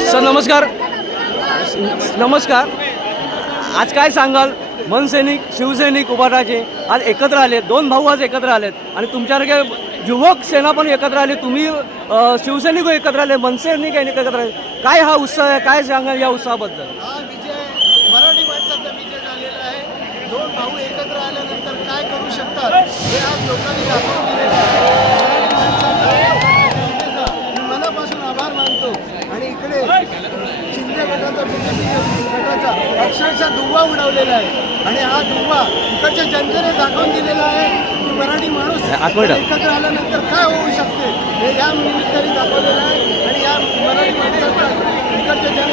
Sir नमस्कार. नमस्कार. आज काय सांगाल? मनसैनिक शिवसैनिक उभाटाचे आज एकत्र आले दोन भाऊ आज एकत्र आलेत. आणि तुमच्यासारखे युवक सेना पण एकत्र आले. तुम्ही शिवसैनिक एकत्र आले. मनसैनिक एकत्र आले. काय हा उत्साह आहे? काय सांगाल या उत्साहाबद्दल? मराठी माणसाचा विजय झालेला आहे. दोन भाऊ एकत्र आल्यानंतर काय करू शकतात? हे आज लोकांनी दाखवून दिलेलं आहे. मनापासून आभार मानतो. पद्धतीने शिंदे गटाचा अक्षरशः दुवा उडवलेला आहे. आणि हा दुवा इकडच्या जनतेने दाखवून दिलेला आहे की मराठी माणूस एकत्र आल्यानंतर काय होऊ शकते हे या निमित्ताने दाखवलेलं आहे. आणि या मराठी माणसाचा इकडच्या जन